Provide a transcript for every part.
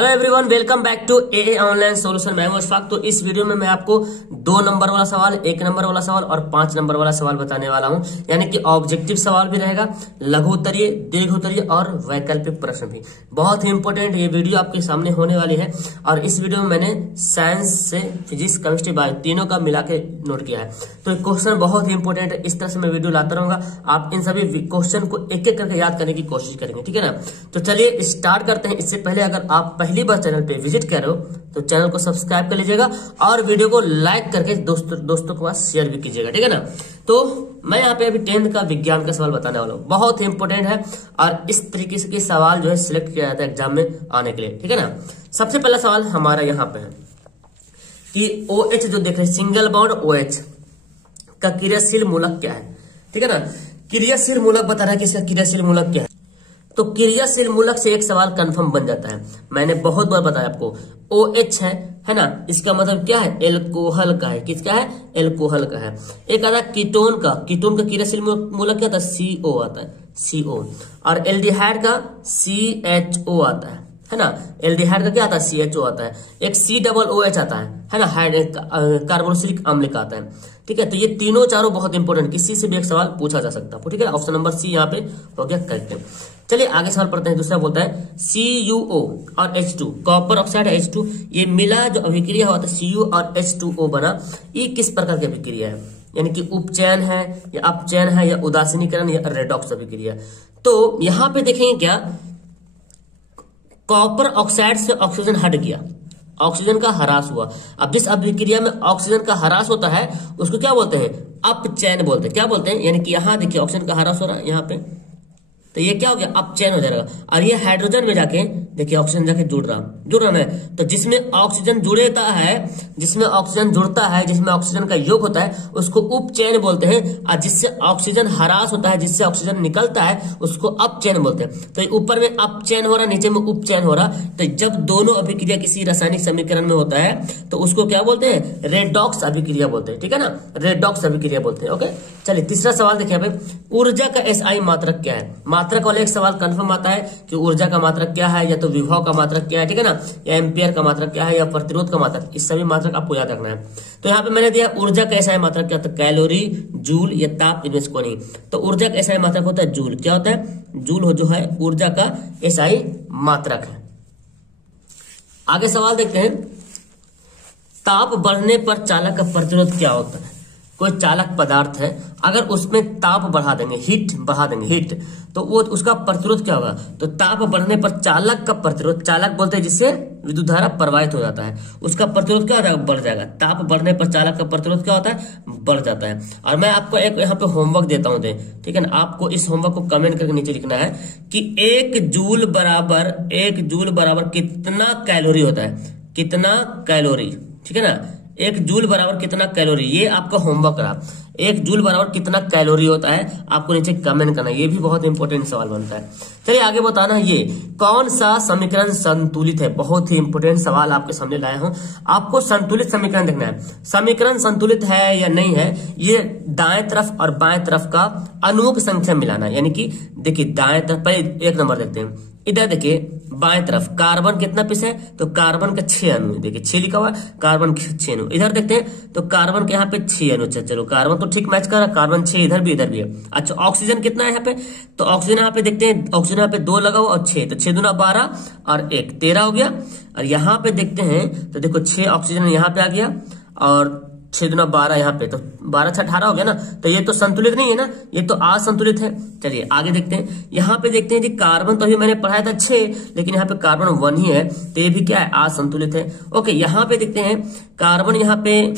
Hello everyone, welcome back to A online solution. मैं हूं अशफाक। तो इस वीडियो में मैं आपको 2 नंबर वाला सवाल, 1 नंबर वाला सवाल और 5 नंबर वाला सवाल बताने वाला हूं। यानी कि ऑब्जेक्टिव सवाल भी रहेगा, लघु उत्तरीय, दीर्घ उत्तरीय और वैकल्पिक प्रश्न भी। बहुत ही इंपॉर्टेंट ये वीडियो आपके सामने होने वाली है। और इस वीडियो में मैंने साइंस से फिजिक्स, केमिस्ट्री, बायो तीनों का मिला के नोट किया है। तो क्वेश्चन बहुत ही इंपॉर्टेंट है। इस तरह से मैं वीडियो लाता रहूंगा। आप इन सभी क्वेश्चन को एक एक करके याद करने की कोशिश करेंगे, ठीक है ना। तो चलिए स्टार्ट करते हैं। इससे पहले अगर आप पहली बार चैनल पे विजिट कर रहे हो तो चैनल को सब्सक्राइब कर लीजिएगा और वीडियो को लाइक करके दोस्तों के पास शेयर भी कीजिएगा, ठीक है ना। तो मैं यहाँ पे अभी 10th का विज्ञान का सवाल बताने वाला हूँ। बहुत ही इंपॉर्टेंट है और इस तरीके से के सवाल जो है सिलेक्ट किया जाता है एग्जाम में आने के लिए, ठीक है ना। सबसे पहला सवाल हमारा यहाँ पे है कि OH जो देख रहे हैं, सिंगल बॉन्ड OH का क्रियाशील मूलक क्या है, ठीक है ना। क्रियाशील मूलक बता रहा है कि इसका क्रियाशील मूलक क्या है। तो क्रियाशील मूलक से एक सवाल कंफर्म बन जाता है। मैंने बहुत बार बताया आपको, OH है ना, इसका मतलब क्या है, एल्कोहल का है। किसका है? एल्कोहल का है। एक आता है कीटोन का क्रियाशील मूलक क्या आता है? CO आता है, CO। और एल्डिहाइड का CHO आता है ना। एल्डिहाइड का क्या आता है? CHO आता है। एक COOH आता है ना, कार्बोक्सिलिक अम्ल का आता है, ठीक है। तो ये तीनों चारों बहुत इंपॉर्टेंट, किसी से भी एक सवाल पूछा जा सकता है, ठीक है। ऑप्शन नंबर C यहाँ पे हो गया करेक्ट। चलिए आगे सवाल पढ़ते हैं। दूसरा बोलता है CuO और H2, कॉपर ऑक्साइड H2, ये मिला जो अभिक्रिया हुआ था Cu और H2O बना, ये किस प्रकार की अभिक्रिया है? यानी कि उपचयन है या अपचयन है या उदासीनीकरण या रेडॉक्स अभिक्रिया। तो यहाँ पे देखेंगे क्या, कॉपर ऑक्साइड से ऑक्सीजन हट गया, ऑक्सीजन का ह्रास हुआ। अब जिस अभिक्रिया में ऑक्सीजन का ह्रास होता है उसको क्या बोलते हैं? अपचयन बोलते हैं। क्या बोलते हैं? यानी कि यहाँ देखिए ऑक्सीजन का ह्रास हो रहा है यहाँ पे, तो ये क्या हो गया? अपचयन हो जाएगा। और ये हाइड्रोजन में जाके देखिए ऑक्सीजन जाके जुड़ रहा है। तो जिसमें ऑक्सीजन जुड़ता है, जिसमें ऑक्सीजन का योग होता है उसको उपचयन बोलते हैं। और जिससे ऑक्सीजन ह्रास होता है, जिससे ऑक्सीजन निकलता है, उसको अपचयन बोलते हैं। तो ऊपर में अपचयन हो रहा है, नीचे में उपचयन हो रहा। तो जब दोनों अभिक्रिया किसी रासायनिक समीकरण में होता है तो उसको क्या बोलते हैं? रेडॉक्स अभिक्रिया बोलते हैं, ठीक है ना। रेडॉक्स अभिक्रिया बोलते हैं। ओके, चलिए तीसरा सवाल देखिए यहाँ पे, ऊर्जा का SI मात्रक क्या है? मात्रक वाले एक सवाल कंफर्म आता है कि ऊर्जा का मात्रक क्या है, या तो विभव का मात्रक क्या है, ठीक है ना, या एम्पियर का मात्रक क्या है, या प्रतिरोध का मात्रक। इस सभी मात्रक आपको याद रखना है। तो यहाँ पे मैंने दिया ऊर्जा का SI मात्रक क्या होता है? कैलोरी, जूल या ताप, इनमें से कोई नहीं। तो ऊर्जा का SI मात्रक होता है जूल। क्या होता है? जूल हो जो है ऊर्जा का SI मात्रक है। आगे सवाल देखते हैं, ताप बढ़ने पर चालक का प्रतिरोध क्या होता है? कोई चालक पदार्थ है, अगर उसमें ताप बढ़ा देंगे, हीट बढ़ा देंगे, हीट, तो वो उसका प्रतिरोध क्या होगा? तो ताप बढ़ने पर चालक का प्रतिरोध, चालक बोलते हैं जिससे विद्युत धारा प्रवाहित हो जाता है, उसका प्रतिरोध क्या हो जाएगा? बढ़ जाएगा। ताप बढ़ने पर चालक का प्रतिरोध क्या होता है? बढ़ जाता है। और मैं आपको एक यहाँ पे होमवर्क देता हूँ, ठीक है ना। आपको इस होमवर्क को कमेंट करके नीचे लिखना है कि 1 जूल बराबर कितना कैलोरी होता है? कितना कैलोरी, ठीक है ना। 1 जूल बराबर कितना कैलोरी, ये आपका होमवर्क रहा। 1 जूल बराबर कितना कैलोरी होता है, आपको नीचे कमेंट करना। ये भी बहुत इंपॉर्टेंट सवाल बनता है। चलिए आगे बताना, ये कौन सा समीकरण संतुलित है? बहुत ही इंपॉर्टेंट सवाल आपके सामने लाया हूं। आपको संतुलित समीकरण देखना है। समीकरण संतुलित है या नहीं है, ये दाएं तरफ और बाएं तरफ का अणुओं की संख्या मिलाना। यानी कि देखिए दाएं तरफ पहले 1 नंबर देखते हैं। इधर देखिए बाएं तरफ कार्बन कितना पीस है? तो कार्बन का 6 अणु, देखिए 6 लिखा हुआ है, कार्बन के 6 अणु। इधर देखते हैं तो कार्बन के यहाँ पे 6 अणु। चलो कार्बन तो ठीक मैच कर रहा है, कार्बन 6 इधर भी है। अच्छा ऑक्सीजन कितना है यहाँ पे? तो ऑक्सीजन यहाँ पे देखते हैं, ऑक्सीजन यहाँ पे 2 लगा हुआ और 6, तो 6 दूना 12 और 1 13 हो गया। और यहाँ पे देखते हैं तो देखो 6 ऑक्सीजन यहाँ पे आ गया और 6 दूना 12 यहाँ पे, तो 12 6 18 हो गया ना। तो ये तो संतुलित नहीं है ना, ये तो असंतुलित है। चलिए आगे देखते हैं। यहाँ पे देखते हैं जी कार्बन तो अभी मैंने पढ़ाया था 6, लेकिन यहाँ पे कार्बन 1 ही है, तो ये भी क्या है? असंतुलित है। ओके, यहाँ पे देखते हैं कार्बन यहाँ पे,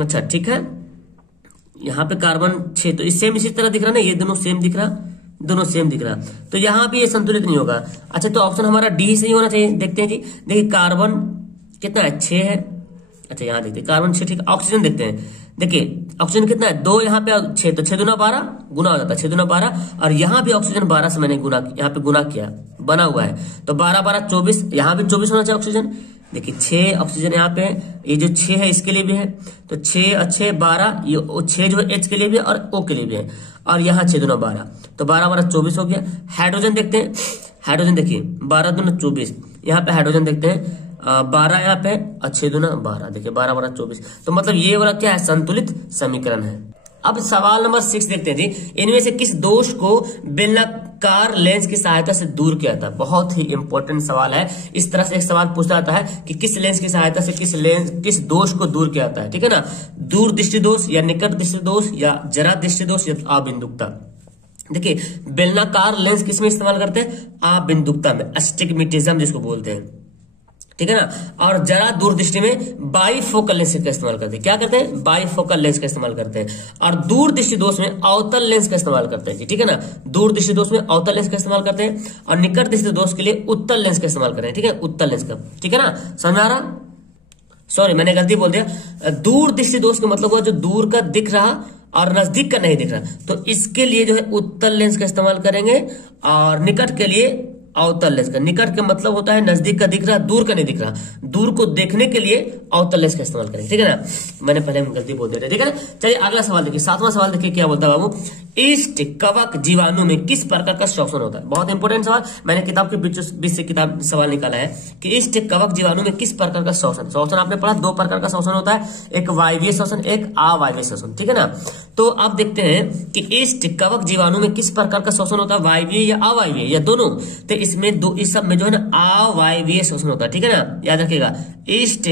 अच्छा ठीक है, यहाँ पे कार्बन 6, तो इसी तरह दिख रहा ना, ये दोनों सेम दिख रहा, तो यहाँ भी ये संतुलित नहीं होगा। अच्छा तो ऑप्शन हमारा डी सही होना चाहिए। देखते हैं जी, देखिए कार्बन कितना है? 6 है। अच्छा यहाँ देखते हैं कार्बन 6, ठीक है। ऑक्सीजन देखते हैं, देखिए ऑक्सीजन कितना है? 2 यहाँ पे 6, तो 6 दूना 12 गुना हो जाता है, 6 दूना 12। और यहाँ भी ऑक्सीजन 12 से मैंने यहाँ पे गुना किया, बना हुआ है, तो 12 12 24, यहाँ भी 24 होना चाहिए ऑक्सीजन। देखिए 6 ऑक्सीजन यहाँ पे है, ये जो 6 है इसके लिए भी है, तो 6 और 6 12, ये 6 जो है H के लिए भी है और O के लिए भी है, और यहाँ 6 दूना 12, तो 12 12 24 हो गया। हाइड्रोजन देखते हैं, हाइड्रोजन देखिए 12 दूना 24, यहाँ पे हाइड्रोजन देखते हैं 12 यहाँ पे, 6 दूना 12, देखिए 12 12 24। तो मतलब ये वाला क्या है, संतुलित समीकरण है। अब सवाल नंबर 6 देखते हैं जी, इनमें से किस दोष को बेलनाकार लेंस की सहायता से दूर किया था। बहुत ही इंपॉर्टेंट सवाल है। इस तरह से एक सवाल पूछा जाता है कि किस लेंस की सहायता से किस दोष को दूर किया जाता है, ठीक है ना। दूर दृष्टि दोष या निकट दृष्टि दोष या जरा दृष्टि दोष या अबिंदुकता। देखिए बेलनाकार लेंस किसमें इस्तेमाल करते हैं, अबिंदुकता में, अस्टिग्मेटिज्म जिसको बोलते हैं, ठीक है ना। और जरा दूर दृष्टि में बाईफोकल लेंस का इस्तेमाल करते हैं। क्या करते हैं, बाईफोकल लेंस का इस्तेमाल करते हैं। और दूर दृष्टि दोष में अवतल लेंस का इस्तेमाल करते हैं, ठीक है ना। दूर दृष्टि दोष में अवतल लेंस का इस्तेमाल करते हैं और निकट दृष्टि दोष के लिए उत्तल लेंस का इस्तेमाल करते हैं, ठीक है, उत्तल लेंस का, ठीक है ना। समझ आ रहा, सॉरी मैंने गलती बोल दिया। दूर दृष्टि दोष का मतलब हुआ जो दूर का दिख रहा और नजदीक का नहीं दिख रहा, तो इसके लिए जो है उत्तल लेंस का इस्तेमाल करेंगे और निकट के लिए अवतल लेंस का। निकट का मतलब होता है नजदीक का दिख रहा, दूर का नहीं दिख रहा, दूर को देखने के लिए अवतल लेंस का इस्तेमाल करेंगे, ठीक है ना। मैंने पहले गलती बोल दिया, ठीक है ना। चलिए अगला सवाल देखिए, 7वां सवाल देखिए क्या बोलता है बाबू, ईस्ट कवक जीवाणु में किस प्रकार का श्वसन होता है। बहुत इंपॉर्टेंट सवाल, मैंने किताब के बीच से किताब सवाल निकाला है कि ईस्ट कवक जीवाणु में किस प्रकार का श्वसन आपने पढ़ा, 2 प्रकार का श्वसन होता है, एक वायवीय श्वसन, एक अवायवीय श्वसन, ठीक है ना। तो अब देखते हैं कि ईस्ट कवक जीवाणु में किस प्रकार का श्वसन होता है, वायवीय या अवायवीय या दोनों। तो इसमें इस सब में जो है ना अवायवीय श्वसन होता है, ठीक है ना, याद रखिएगा। ईस्ट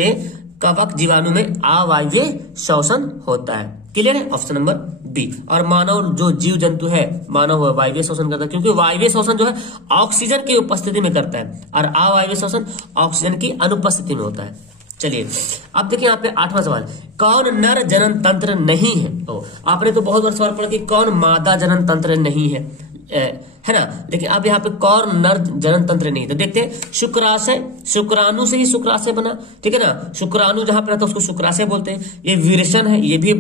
कवक जीवाणु में अवायवीय श्वसन होता है, क्लियर है, ऑप्शन नंबर बी। और मानव जो जीव जंतु है, मानव वायवीय श्वसन करता है, क्योंकि वायवीय श्वसन जो है ऑक्सीजन की उपस्थिति में करता है और अवायवीय श्वसन ऑक्सीजन की अनुपस्थिति में होता है। चलिए अब देखिए यहाँ पे 8वां सवाल, कौन नर जनन तंत्र नहीं है। तो आपने तो बहुत बार सवाल पढ़ा कि कौन मादा जनन तंत्र नहीं है, है ना। लेकिन अब यहाँ पे कौन नर जनन तंत्र नहीं, तो देखते हैं शुक्राशय, शुक्राणु से ही शुक्राशय बना, ठीक है ना। शुक्राणु जहां पे रहता है उसको शुक्राशय बोलते हैं। ये वीरेशन है, ये भी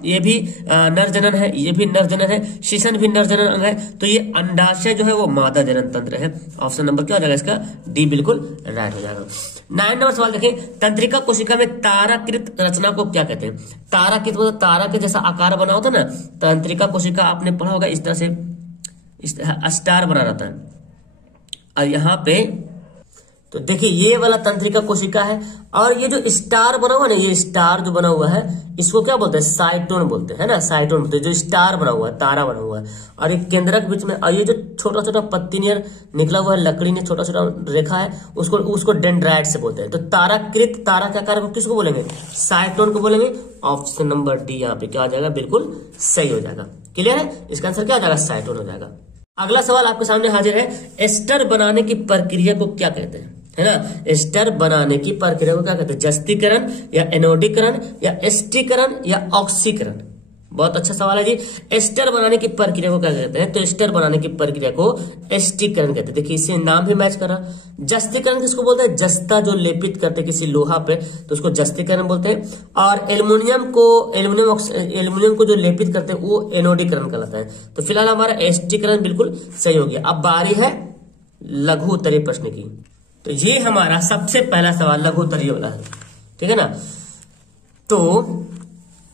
नर जनन है, ये भी नर जनन है, शिशन भी नर जनन अंग है। तो ये अंडाशय जो है वो मादा जनन तंत्र है। ऑप्शन नंबर क्या हो जाएगा इसका, डी बिल्कुल राइट हो जाएगा। 9 नंबर सवाल देखिए, तंत्रिका कोशिका में ताराकृत रचना को क्या कहते हैं। ताराकृत मतलब तारा के जैसा आकार बना होता है ना, तंत्रिका कोशिका आपने पढ़ा होगा, इस तरह से स्टार बना रहता है। और यहाँ पे तो देखिए ये वाला तंत्रिका कोशिका है और ये जो स्टार बना हुआ है ना, ये स्टार जो बना हुआ है इसको क्या बोलते हैं, साइटोन बोलते हैं, है ना, साइटोन बोलते हैं। जो स्टार बना हुआ है, तारा बना हुआ है और एक केंद्रक बीच में, और ये जो छोटा छोटा पत्ती नियर निकला हुआ है, लकड़ी ने छोटा छोटा रेखा है, उसको डेंड्राइट से बोलते हैं। तो ताराकृत, तारा का आकार किसको बोलेंगे, साइटोन को बोलेंगे। ऑप्शन नंबर डी यहाँ पे क्या हो जाएगा, बिल्कुल सही हो जाएगा, क्लियर है। इसका आंसर क्या हो जाएगा, साइटोन हो जाएगा। अगला सवाल आपके सामने हाजिर है, एस्टर बनाने की प्रक्रिया को क्या कहते हैं, है ना। एस्टर बनाने की प्रक्रिया को क्या कहते हैं, जस्तीकरण या एनोडीकरण या एस्टीकरण या ऑक्सीकरण। बहुत अच्छा सवाल है जी। एस्टर बनाने की प्रक्रिया को क्या कहते हैं, तो एस्टर बनाने की प्रक्रिया को एस्टीकरण कहते हैं। देखिए इससे नाम भी मैच कर रहा। जस्तीकरण किसको बोलते हैं, जस्ता जो लेपित करते किसी लोहा पे तो उसको जस्तीकरण बोलते हैं। और एल्युमिनियम को जो लेपित करते हैं वो एनोडीकरण कहलाता है। तो फिलहाल हमारा एस्टीकरण बिल्कुल सही हो गया। अब बारी है लघु उत्तरीय प्रश्न की। तो ये हमारा सबसे पहला सवाल लघु उत्तरीय वाला है, ठीक है ना। तो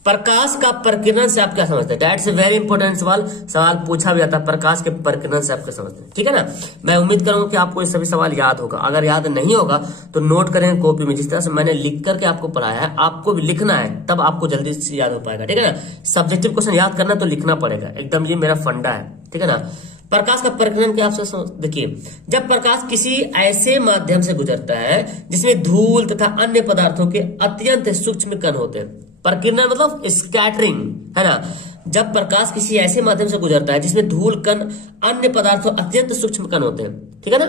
प्रकाश का प्रकीर्णन से आप क्या समझते हैं, दैट्स ए वेरी इंपॉर्टेंट सवाल पूछा भी जाता है, प्रकाश के प्रकीर्णन से आप क्या समझते हैं, ठीक है ना। मैं उम्मीद करूंगा कि आपको ये सभी सवाल याद होगा। अगर याद नहीं होगा तो नोट करेंगे कॉपी में, जिस तरह से मैंने लिख करके आपको पढ़ाया है आपको भी लिखना है, तब आपको जल्दी से याद हो पाएगा, ठीक है ना। सब्जेक्टिव क्वेश्चन याद करना तो लिखना पड़ेगा, एकदम ये मेरा फंडा है, ठीक है ना। प्रकाश का प्रकीर्णन क्या आपसे देखिए, जब प्रकाश किसी ऐसे माध्यम से गुजरता है जिसमें धूल तथा अन्य पदार्थों के अत्यंत सूक्ष्म कण होते हैं। प्रकीर्णन मतलब स्कैटरिंग, है ना। जब प्रकाश किसी ऐसे माध्यम से गुजरता है जिसमें धूल कण अन्य पदार्थों अत्यंत सूक्ष्म कण होते हैं, ठीक है ना,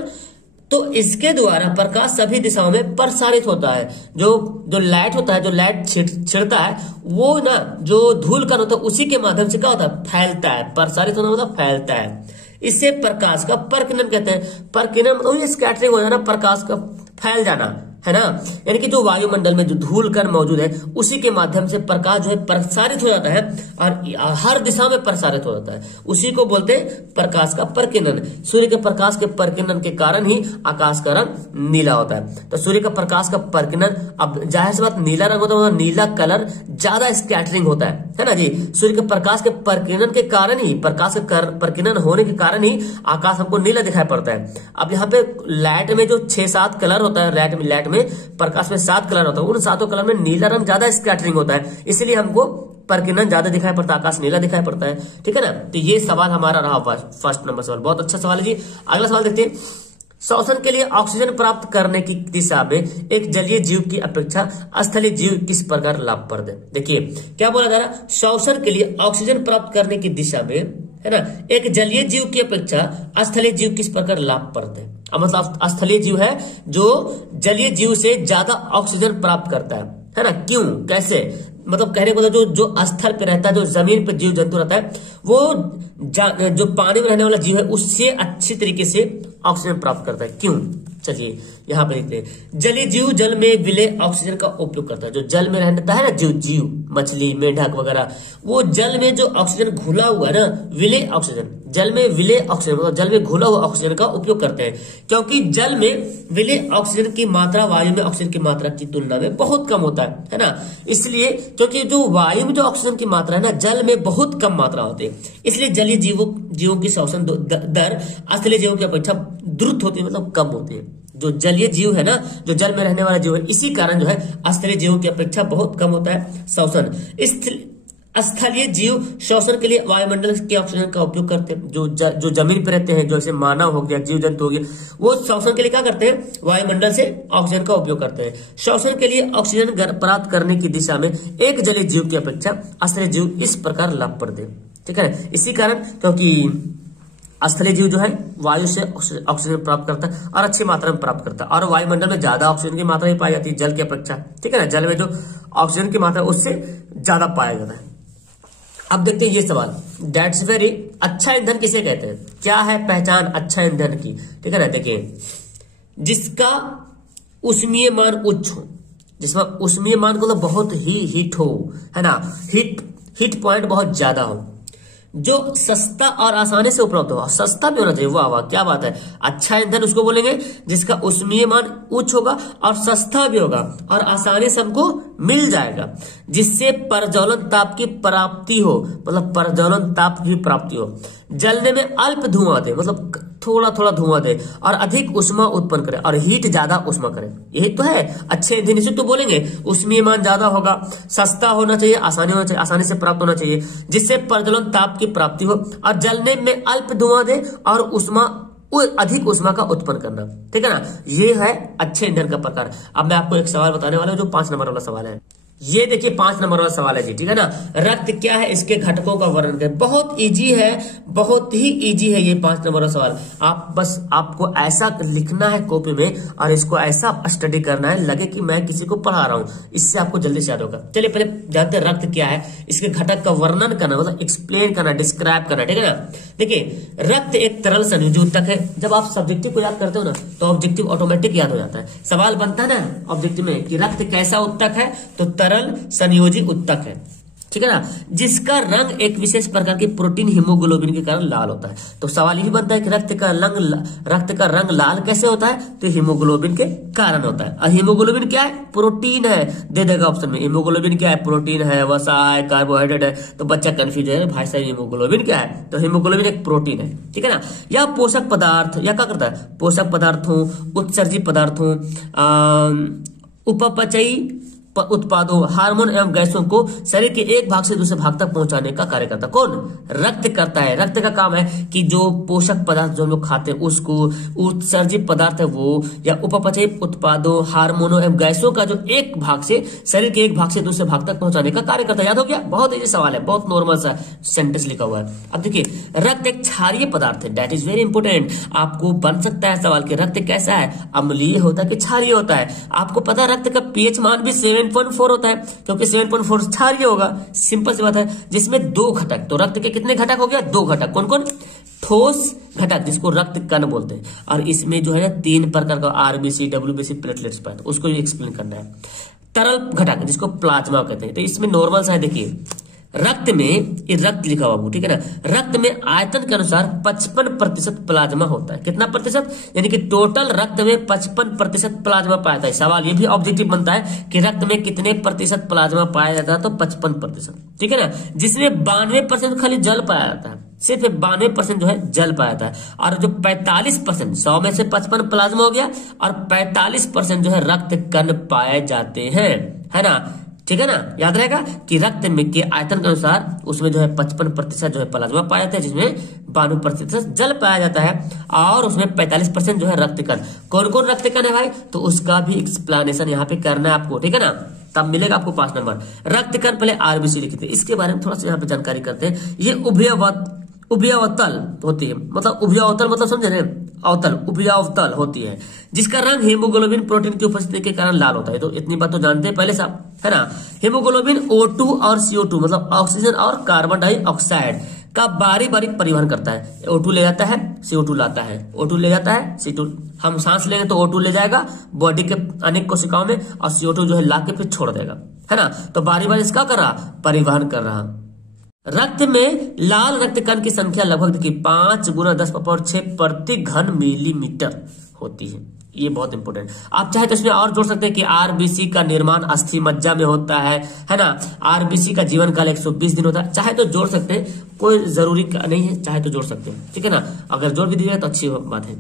तो इसके द्वारा प्रकाश सभी दिशाओं में प्रसारित होता है। जो लाइट होता है, जो लाइट छिड़ता है वो ना, जो धूल कण होता है उसी के माध्यम से क्या होता है, फैलता है। प्रसारित होना मतलब फैलता है। इससे प्रकाश का प्रकीर्णन कहते हैं। प्रकीर्णन मतलब ये स्कैटरिंग हो जाना, प्रकाश का फैल जाना, है ना, यानी कि जो वायुमंडल में जो धूल कण मौजूद है उसी के माध्यम से प्रकाश जो है प्रसारित हो जाता है और हर दिशा में प्रसारित हो जाता है, उसी को बोलते हैं प्रकाश का प्रकीर्णन। सूर्य के प्रकाश के प्रकीर्णन के कारण ही आकाश का रंग नीला होता है। तो सूर्य का प्रकाश का प्रकीर्णन, अब जाहिर सी बात नीला रंग होता है, नीला कलर ज्यादा स्कैटरिंग होता है ना जी। सूर्य के प्रकाश के प्रकीर्णन के कारण ही, प्रकाश के प्रकीर्णन होने के कारण ही आकाश हमको नीला दिखाई पड़ता है। अब यहाँ पे लाइट में जो 6-7 कलर होता है, लाइट में प्रकाश में 7 कलर होता है, उन 7 कलर में नीला रंग ज्यादा स्कैटरिंग होता है, इसलिए हमको प्रकीर्णन ज्यादा दिखाई पड़ता है, आकाश नीला दिखाई पड़ता है। ठीक है ना, तो ये सवाल हमारा रहा फर्स्ट नंबर सवाल, बहुत अच्छा सवाल है जी। अगला सवाल देखते हैं, श्वसन के लिए ऑक्सीजन प्राप्त करने की दिशा में एक जलीय जीव की अपेक्षा स्थलीय जीव किस प्रकार लाभप्रद है। देखिए क्या बोला जा रहा है, श्वसन के लिए ऑक्सीजन प्राप्त करने की दिशा में, है ना, एक जलीय जीव की अपेक्षा स्थलीय जीव किस प्रकार लाभप्रद है। मतलब स्थलीय जीव है जो जलीय जीव से ज्यादा ऑक्सीजन प्राप्त करता है ना, क्यों, कैसे, मतलब कहने को जो स्थल पे रहता है, जो जमीन पे जीव जंतु रहता है, वो जो पानी में रहने वाला जीव है उससे अच्छी तरीके से ऑक्सीजन प्राप्त करता है, क्यों। चलिए यहाँ पे देखते हैं, जलीय जीव जल में विलय ऑक्सीजन का उपयोग करता है। जो जल में रहता है ना जीव, मछली, मेढक वगैरह, वो जल में जो ऑक्सीजन घुला हुआ है ना, विलय ऑक्सीजन, जल में विलय ऑक्सीजन मतलब जल में घुला हुआ ऑक्सीजन का उपयोग करते हैं, क्योंकि जल में विलय ऑक्सीजन की मात्रा वायु में ऑक्सीजन की मात्रा की तुलना में बहुत कम होता है ना। इसलिए क्योंकि जो वायु में जो ऑक्सीजन की मात्रा है ना, जल में बहुत कम मात्रा होती है, इसलिए जलीय जीवों की श्वसन दर स्थलीय जीवों की अपेक्षा द्रुत होती है, मतलब कम होती है। जो जलीय जीव है ना, जो जल में रहने वाला जीव है, इसी कारण जो है स्थलीय जीवों की अपेक्षा बहुत कम होता है श्वसन। स्थलीय जीव श्वसन के लिए वायुमंडल के ऑक्सीजन का उपयोग करते हैं। जो जमीन पर रहते हैं, जैसे मानव हो गया, जीव जंतु हो गया, वो श्वसन के लिए क्या करते हैं, वायुमंडल से ऑक्सीजन का उपयोग करते हैं। श्वसन के लिए ऑक्सीजन प्राप्त करने की दिशा में एक जलीय जीव की अपेक्षा स्थलीय जीव इस प्रकार लाभप्रद है। ठीक है, इसी कारण क्योंकि स्थलीय जीव जो है वायु से ऑक्सीजन प्राप्त करता है और अच्छी मात्रा में प्राप्त करता है, और वायुमंडल में ज्यादा ऑक्सीजन की मात्रा ही पाई जाती है जल की अपेक्षा। ठीक है ना, जल में जो ऑक्सीजन की मात्रा उससे ज्यादा पाया जाता है। अब देखते हैं ये सवाल, दैट्स वेरी, अच्छा ईंधन किसे कहते हैं, क्या है पहचान अच्छा ईंधन की। ठीक है ना, देखिए, जिसका उष्मीय मान उच्च हो, जिसमें उष्मीय मान को तो बहुत ही हीट हो, है ना, हीट पॉइंट बहुत ज्यादा हो, जो सस्ता और आसानी से उपलब्ध हो, सस्ता भी होना चाहिए। वाह वाह, क्या बात है, अच्छा ईंधन उसको बोलेंगे जिसका उष्मीय मान उच्च होगा और सस्ता भी होगा और आसानी से हमको मिल जाएगा, जिससे प्रज्वलन ताप की प्राप्ति हो, मतलब प्रज्वलन ताप की प्राप्ति हो, जलने में अल्प धुआं दे, मतलब थोड़ा थोड़ा धुआं दे, और अधिक उष्मा उत्पन्न करे और हीट ज्यादा उष्मा करे। यही तो है अच्छे ईंधन, इसे तो बोलेंगे। उष्मीय मान ज्यादा होगा, सस्ता होना चाहिए, आसानी होना चाहिए, आसानी से प्राप्त होना चाहिए, जिससे प्रज्वलन ताप की प्राप्ति हो, और जलने में अल्प धुआं दे और उष्मा अधिक उष्मा का उत्पन्न करना। ठीक है ना, ये है अच्छे ईंधन का प्रकार। अब मैं आपको एक सवाल बताने वाला हूं जो 5 नंबर वाला सवाल है। ये देखिए 5 नंबर वाला सवाल है जी। ठीक है ना, रक्त क्या है, इसके घटकों का वर्णन करें। बहुत इजी है, बहुत ही इजी है ये 5 नंबर वाला सवाल। आप बस आपको ऐसा लिखना है कॉपी में और इसको ऐसा स्टडी करना है लगे कि मैं किसी को पढ़ा रहा हूं, इससे आपको जल्दी से याद होगा। चलिए पहले जानते हैं रक्त क्या है, इसके घटक का वर्णन करना, मतलब एक्सप्लेन करना, डिस्क्राइब करना। ठीक है ना, देखिए रक्त एक तरल संयोजी उत्तक है। जब आप सब्जेक्टिव को याद करते हो ना तो ऑब्जेक्टिव ऑटोमेटिक याद हो जाता है। सवाल बनता है ना ऑब्जेक्टिव में कि रक्त कैसा उत्तक है, तो तरल संयोजी उत्तक है। ठीक है ना, जिसका रंग एक विशेष प्रकार की प्रोटीन हीमोग्लोबिन के कारण लाल होता है। तो सवाल यही बनता है कि रक्त का रंग लाल कैसे होता है, तो हीमोग्लोबिन के कारण होता है। और हीमोग्लोबिन क्या है, प्रोटीन है, दे देगा ऑप्शन में। हीमोग्लोबिन क्या है, प्रोटीन है, वसा है, कार्बोहाइड्रेट है। तो बच्चा कंफ्यूज है, भाई साहब हीमोग्लोबिन क्या है, तो हीमोग्लोबिन एक प्रोटीन है। ठीक है ना, या पोषक पदार्थ, या क्या करता है, पोषक पदार्थों, उत्सर्जित पदार्थों, उपपचयी उत्पादों, हार्मोन एवं गैसों को शरीर के एक भाग से दूसरे भाग तक पहुंचाने का कार्य करता है। कौन, रक्त करता है। रक्त का काम है कि जो पोषक पदार्थ जो हम लोग खाते हैं उसको, उत्सर्जित पदार्थ है वो, या उपपचयी उत्पादों, हार्मोनों एवं गैसों का जो एक भाग से शरीर के एक भाग से दूसरे भाग तक पहुंचाने का कार्य करता है। याद हो गया, बहुत इजी सवाल है, बहुत नॉर्मल सा सेंटेंस लिखा हुआ है। अब देखिए रक्त एक क्षारीय पदार्थ है, दैट इज वेरी इंपोर्टेंट। आपको बन सकता है सवाल कि रक्त कैसा है, अम्लीय होता है कि क्षारीय होता है। आपको पता है रक्त का पीएच मान भी 7.4 होता है, क्योंकि 7.4 क्षारीय होगा। सिंपल सी बात है, जिसमें 2 घटक, तो रक्त के कितने घटक हो गया, 2 घटक। कौन कौन, ठोस घटक जिसको रक्त कण बोलते हैं, और इसमें जो है 3 प्रकार का आरबीसी, डब्ल्यूबीसी, प्लेटलेट्स पाए, तो उसको एक्सप्लेन करना है। तरल घटक जिसको प्लाज्मा कहते हैं, तो इसमें नॉर्मल सा है, देखिए रक्त में, ये रक्त लिखा हुआ ठीक है ना, रक्त में आयतन के अनुसार 55% प्लाज्मा होता है। कितना प्रतिशत? यानी कि टोटल रक्त में 55% प्लाज्मा पाया जाता है। सवाल ये भी ऑब्जेक्टिव बनता है कि रक्त में कितने प्रतिशत प्लाज्मा पाया जाता है, तो 55%, ठीक है ना, जिसमें 92% खाली जल पाया जाता है, सिर्फ 92% जो है जल पाया जाता है, और जो 45%, 100 में से 55 प्लाज्मा हो गया, और 45% जो है रक्त कण पाए जाते हैं, है ना, ठीक है ना। याद रहेगा कि रक्त में के आयतन के अनुसार उसमें जो है 55% जो है प्लाज्मा पाया जाता है, जिसमें 92% जल पाया जाता है, और उसमें 45% जो है रक्त कण। कौन कौन रक्त कण है भाई, तो उसका भी एक्सप्लेनेशन यहाँ पे करना है आपको, ठीक है ना, तब मिलेगा आपको 5 नंबर। रक्त कण पहले आरबीसी लिखे थे, इसके बारे में थोड़ा सा यहाँ पे जानकारी करते हैं। ये उभयावतल होती है, मतलब उभयावतल मतलब समझे ना, अवतल, उभयावतल होती है, जिसका रंग हीमोग्लोबिन प्रोटीन की उपस्थिति के कारण लाल होता है। तो इतनी बात तो जानते हैं पहले से आप, है ना। हीमोग्लोबिन O2 और CO2 मतलब ऑक्सीजन और कार्बन डाइऑक्साइड का बारी बारी परिवहन करता है। O2 ले जाता है, CO2 लाता है, O2 ले जाता है, CO2, हम सांस लेंगे तो O2 ले जाएगा बॉडी के अनेक कोशिकाओं में, और CO2 जो है ला के फिर छोड़ देगा, है ना। तो बारी बारी इसका कर रहा, परिवहन कर रहा। रक्त में लाल रक्त कण की संख्या लगभग देखिए 5 × 10⁻6 प्रति घन मिलीमीटर होती है। ये बहुत इंपॉर्टेंट। आप चाहे तो इसमें और जोड़ सकते हैं कि आरबीसी का निर्माण अस्थि मज्जा में होता है ना। आरबीसी का जीवन काल 120 दिन होता है, चाहे तो जोड़ सकते हैं, कोई जरूरी नहीं है, चाहे तो जोड़ सकते हैं, ठीक है ना। अगर जोड़ भी दिया तो अच्छी बात है।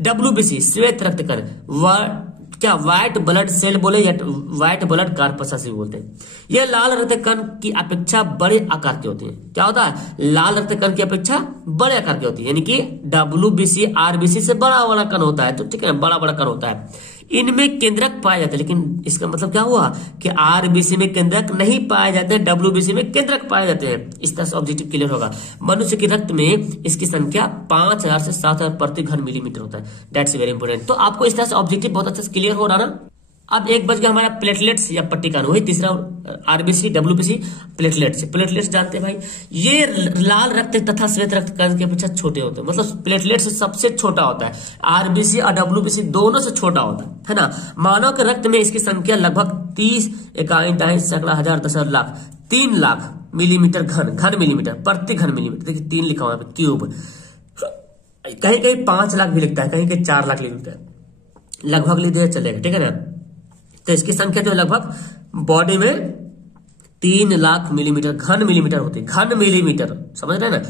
डब्ल्यूबीसी श्वेत रक्त कण, क्या व्हाइट ब्लड सेल बोले या व्हाइट ब्लड कार्पसेस भी बोलते हैं। यह लाल रक्त कण की अपेक्षा बड़े आकार के होते हैं। क्या होता है? लाल रक्त कण की अपेक्षा बड़े आकार की होती है, यानी कि डब्ल्यूबीसी आरबीसी से बड़ा बड़ा कण होता है, तो ठीक है, बड़ा बड़ा कण होता है। इनमें केंद्रक पाए जाते हैं, लेकिन इसका मतलब क्या हुआ कि आरबीसी में केंद्रक नहीं पाए जाते, डब्ल्यूबीसी में केंद्रक पाए जाते हैं। इस तरह से ऑब्जेक्टिव क्लियर होगा। मनुष्य के रक्त में इसकी संख्या 5000 से 7000 प्रति घन मिलीमीटर होता है। That's very important. तो आपको इस तरह से ऑब्जेक्टिव बहुत अच्छे से क्लियर हो रहा ना। अब एक बच गया हमारा प्लेटलेट्स या पट्टिकानु, वही तीसरा आरबीसी डब्ल्यूबीसी प्लेटलेट्स। प्लेटलेट्स जानते हैं भाई, ये लाल रक्त तथा श्वेत रक्त कण के अपेक्षा छोटे होते हैं, मतलब प्लेटलेट्स सबसे छोटा होता है। आरबीसी और डब्ल्यूबीसी दोनों से छोटा होता है ना। मानव के रक्त में इसकी संख्या लगभग 30 इकाई दाई सैकड़ा हजार 10,000 लाख 3 लाख मिलीमीटर घन मिलीमीटर प्रति घन मिलीमीटर। देखिए 3 लिखा हुआ है क्यूब, कहीं कहीं 5 लाख भी लिखता है, कहीं कहीं 4 लाख लिखता है, लगभग लिख दिया चलेगा, ठीक है ना। तो इसकी संख्या जो है लगभग बॉडी में 3 लाख मिलीमीटर घन मिलीमीटर होती है, घन मिलीमीटर, समझ रहे हैं ना।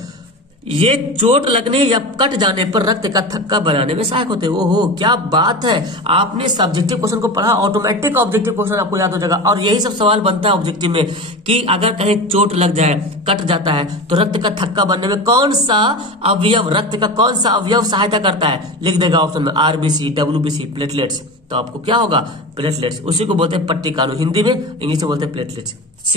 ये चोट लगने या कट जाने पर रक्त का थक्का बनाने में सहायक होते हैं। ओहो क्या बात है, आपने सब्जेक्टिव क्वेश्चन को पढ़ा, ऑटोमेटिक ऑब्जेक्टिव क्वेश्चन आपको याद हो जाएगा। और यही सब सवाल बनता है ऑब्जेक्टिव में कि अगर कहीं चोट लग जाए, कट जाता है, तो रक्त का थक्का बनने में कौन सा अवयव, रक्त का कौन सा अवयव सहायता करता है, लिख देगा ऑप्शन में आरबीसी, डब्ल्यूबीसी, प्लेटलेट्स। तो आपको क्या होगा? प्लेटलेट्स। उसी को बोलते हैं पट्टिकानु, हिंदी में, इंग्लिश में बोलते हैं प्लेटलेट्स।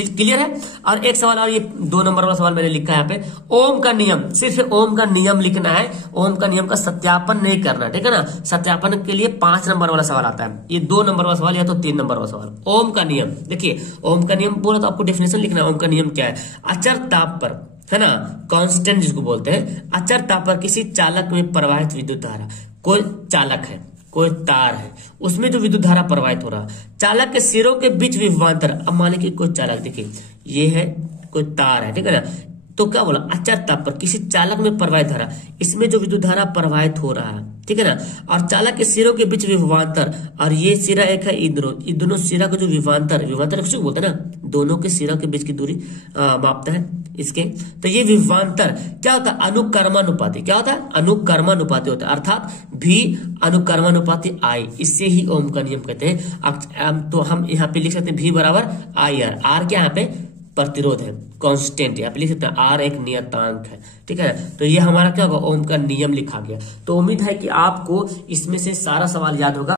क्लियर है। और एक सवाल और, ये 2 नंबर वाला सवाल मैंने लिखा है यहाँ पे, ओम का नियम, सिर्फ ओम का नियम लिखना है, ओम का नियम का सत्यापन नहीं करना, ठीक है ना। सत्यापन के लिए 5 नंबर वाला सवाल आता है, ये 2 नंबर वाला सवाल या तो 3 नंबर वाला सवाल। ओम का नियम, देखिए ओम का नियम बोला तो आपको डेफिनेशन लिखना है। ओम का नियम क्या है? अचर ताप पर, है ना, कांस्टेंट जिसको बोलते हैं, अचर ताप पर किसी चालक में प्रवाहित विद्युत धारा, कोई चालक है, कोई तार है, उसमें जो विद्युत धारा प्रवाहित हो रहा, चालक के सिरों के बीच विभवांतर। अब मान लीजिए कोई चालक, देखिए ये है, कोई तार है, ठीक है ना। तो क्या बोला? अचर ताप पर किसी चालक में प्रवाहित धारा, इसमें जो विद्युत धारा प्रवाहित हो रहा है, ठीक है ना, और चालक के सिरों के बीच विभवांतर, और ये सिरा एक है, इन दोनों सिरा का जो विभवांतर किसको बोलते हैं ना, दोनों के सिरा के बीच की दूरी मापता है इसके। तो ये विभवांतर क्या होता है? अनुकर्मानुपाती। क्या होता है? अनुकर्मानुपाती होता है, अर्थात भी अनुकर्मानुपाती आई। इससे ही ओम का नियम कहते हैं। तो हम यहाँ पे लिख सकते हैं भी बराबर आई आर। आर क्या यहाँ पे? प्रतिरोध है, कांस्टेंट, यहाँ पे लिख सकते हैं आर एक नियतांक है, ठीक है। तो ये हमारा क्या होगा? ओम का नियम लिखा गया। तो उम्मीद है कि आपको इसमें से सारा सवाल याद होगा।